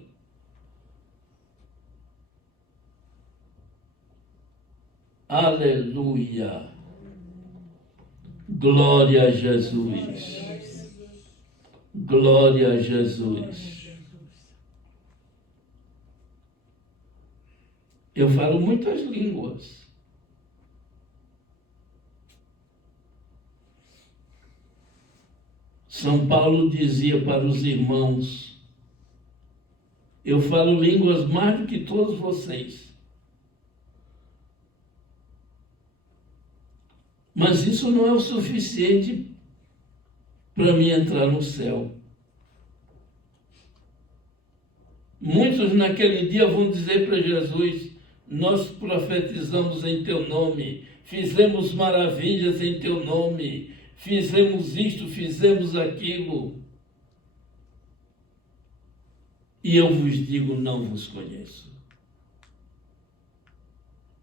Aleluia. Glória a Jesus. Glória a Jesus. Eu falo muitas línguas. São Paulo dizia para os irmãos: eu falo línguas mais do que todos vocês. Mas isso não é o suficiente para mim entrar no céu. Muitos naquele dia vão dizer para Jesus: nós profetizamos em teu nome, fizemos maravilhas em teu nome, fizemos isto, fizemos aquilo. E eu vos digo, não vos conheço.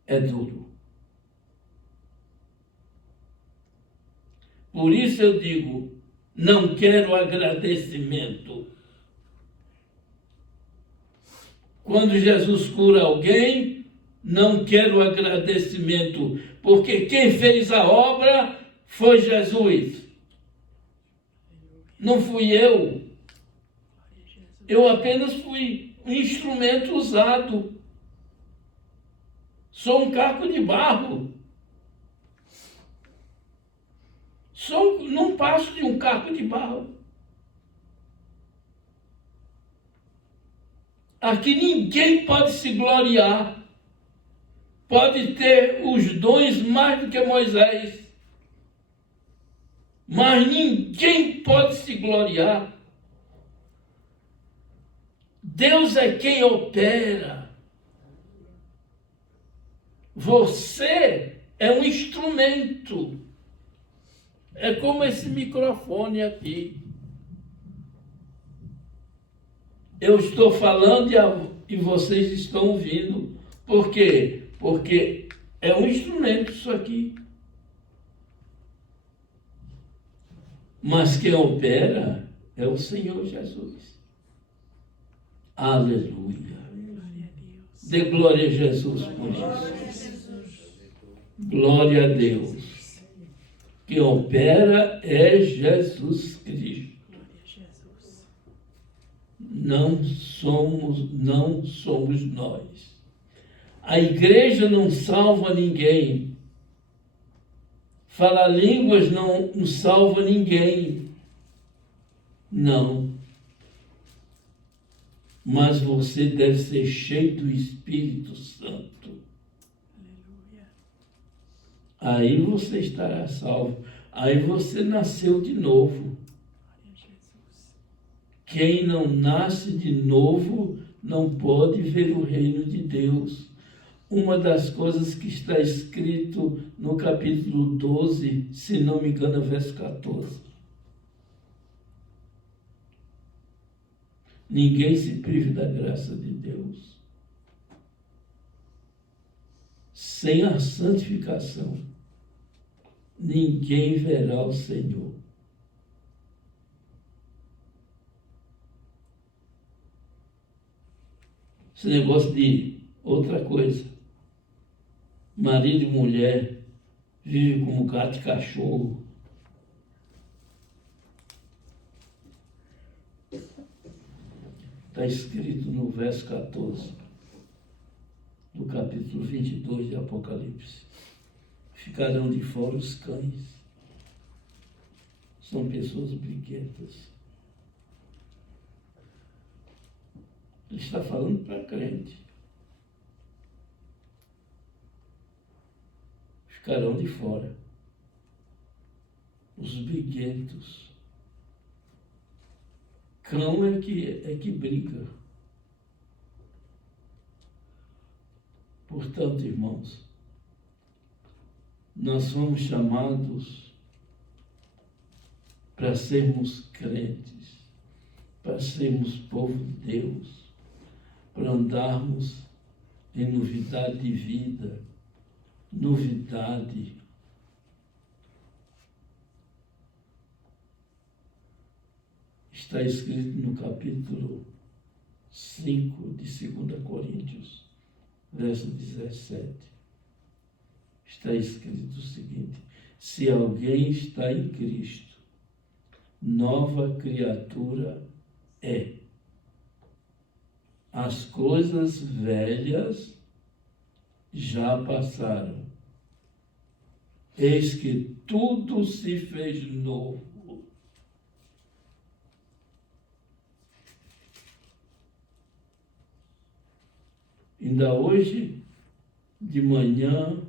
É duro. Por isso eu digo, Não quero agradecimento. Quando Jesus cura alguém, não quero agradecimento, porque quem fez a obra foi Jesus. Não fui eu. Eu apenas fui um instrumento usado. Sou um caco de barro. Não passo de um caco de barro. Aqui ninguém pode se gloriar. Pode ter os dons mais do que Moisés. Mas ninguém pode se gloriar. Deus é quem opera. Você é um instrumento. É como esse microfone aqui. Eu estou falando e vocês estão ouvindo. Por quê? Porque é um instrumento isso aqui. Mas quem opera é o Senhor Jesus. Aleluia. Dê glória a Jesus por isso. Glória a Deus. Quem opera é Jesus Cristo. Não somos nós. A igreja não salva ninguém. Falar línguas não salva ninguém. Não. Mas você deve ser cheio do Espírito Santo. Aleluia. Aí você estará salvo. Aí você nasceu de novo. Quem não nasce de novo não pode ver o reino de Deus. Uma das coisas que está escrito no capítulo 12, se não me engano, verso 14. Ninguém se prive da graça de Deus. Sem a santificação, ninguém verá o Senhor. Esse negócio de outra coisa. Marido e mulher vivem como gato e cachorro. Está escrito no verso 14 do capítulo 22 de Apocalipse. Ficarão de fora os cães. São pessoas briguentas. Ele está falando para crente. Ficarão de fora os briguentos. Cão é que briga. Portanto, irmãos, nós somos chamados para sermos crentes, para sermos povo de Deus, para andarmos em novidade de vida, novidade. Está escrito no capítulo 5 de 2 Coríntios, verso 17. Está escrito o seguinte: se alguém está em Cristo, nova criatura é. As coisas velhas já passaram. Eis que tudo se fez novo. Ainda hoje, de manhã,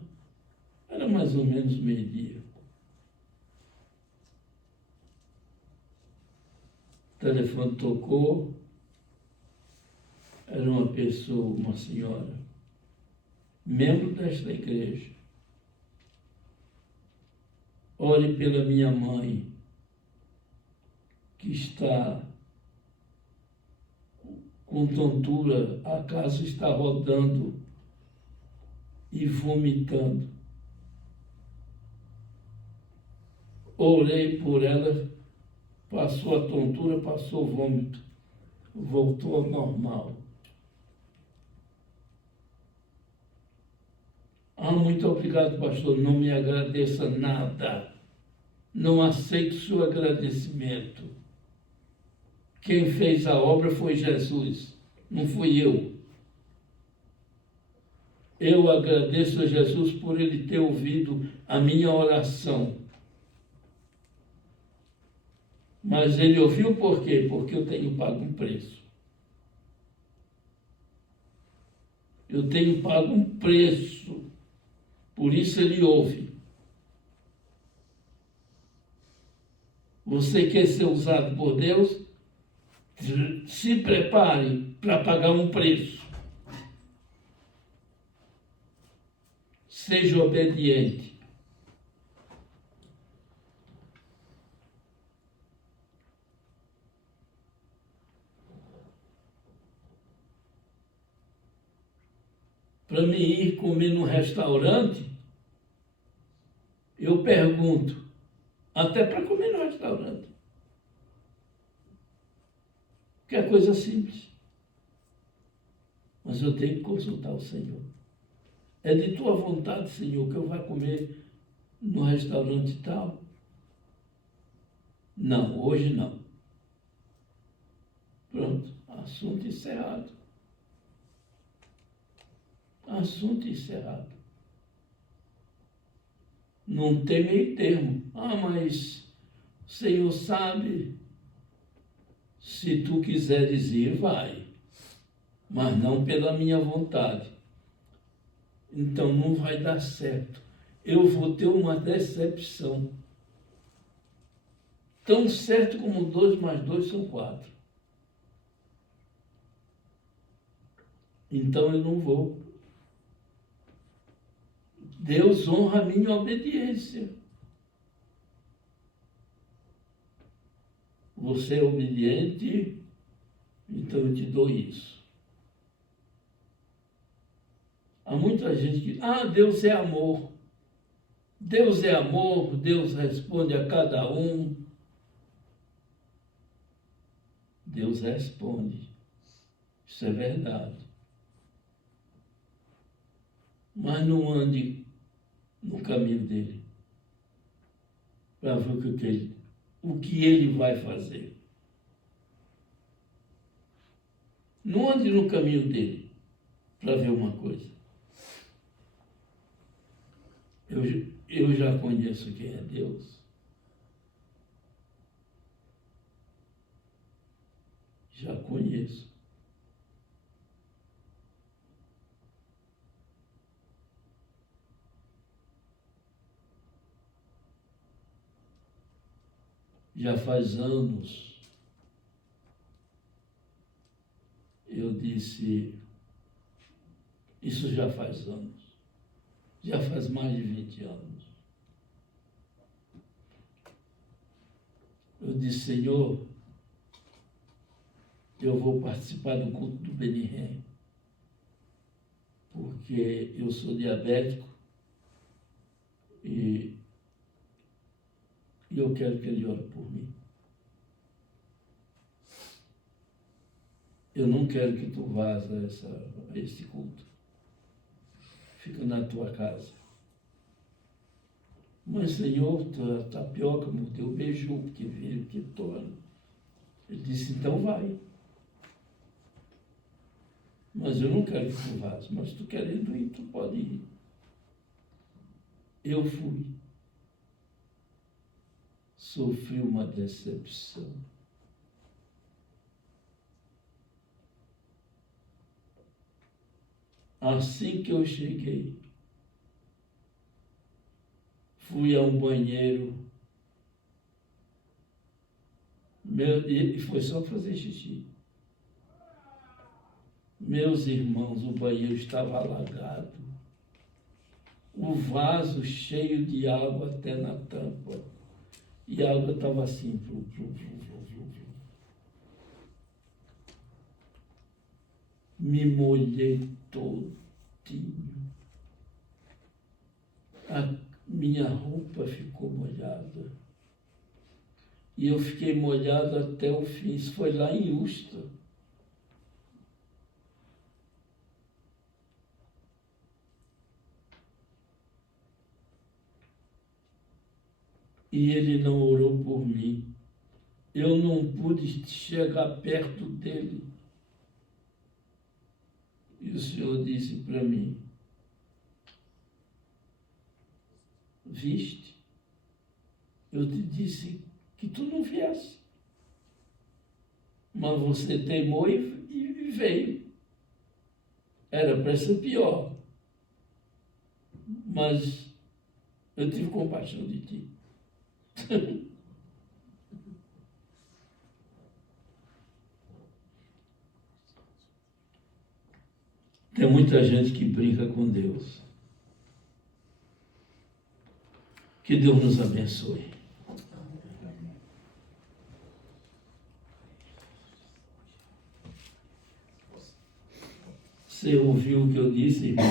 era mais ou menos meio-dia. O telefone tocou. Era uma pessoa, uma senhora, membro desta igreja. Ore pela minha mãe, que está com tontura, a casa está rodando e vomitando. Orei por ela, passou a tontura, passou o vômito, voltou ao normal. Muito obrigado, pastor. Não me agradeça nada. Não aceito seu agradecimento. Quem fez a obra foi Jesus, não fui eu. Eu agradeço a Jesus por ele ter ouvido a minha oração. Mas ele ouviu por quê? Porque eu tenho pago um preço. Eu tenho pago um preço. Por isso ele ouve. Você quer ser usado por Deus? Se prepare para pagar um preço. Seja obediente. Para mim ir comer num restaurante, eu pergunto, até para comer no restaurante. Que é coisa simples. Mas eu tenho que consultar o Senhor. É de tua vontade, Senhor, que eu vá comer no restaurante tal? Não, hoje não. Pronto, assunto encerrado. Assunto encerrado. Não tem meio termo. Mas o Senhor sabe. Se tu quiseres ir, vai. Mas não pela minha vontade. Então não vai dar certo. Eu vou ter uma decepção. Tão certo como 2 mais 2 são 4. Então eu não vou. Deus honra a minha obediência. Você é obediente, então eu te dou isso. Há muita gente que... Deus é amor. Deus é amor, Deus responde a cada um. Deus responde. Isso é verdade. Mas não ande no caminho dele para ver o que ele vai fazer. Não ande no caminho dele para ver uma coisa. Eu já conheço quem é Deus. Já conheço. Já faz anos, eu disse, isso já faz anos, já faz mais de 20 anos. Eu disse, Senhor, eu vou participar do culto do Benirém, porque eu sou diabético e eu quero que ele ore por mim. Eu não quero que tu vás a esse culto. Fica na tua casa. Mas, Senhor, a tapioca mordeu o beiju, que veio, que torna. Ele disse, então vai. Mas eu não quero que tu vás. Mas tu querendo ir, tu pode ir. Eu fui. Sofri uma decepção. Assim que eu cheguei, fui a um banheiro, e foi só fazer xixi. Meus irmãos, o banheiro estava alagado, o vaso cheio de água até na tampa. E a água estava assim. Me molhei todinho. A minha roupa ficou molhada. E eu fiquei molhado até o fim. Isso foi lá em Houston. E ele não orou por mim. Eu não pude chegar perto dele. E o Senhor disse para mim: viste? Eu te disse que tu não viesse. Mas você teimou e veio. Era para ser pior. Mas eu tive compaixão de ti. Tem muita gente que brinca com Deus. Que Deus nos abençoe. Você ouviu o que eu disse, irmão?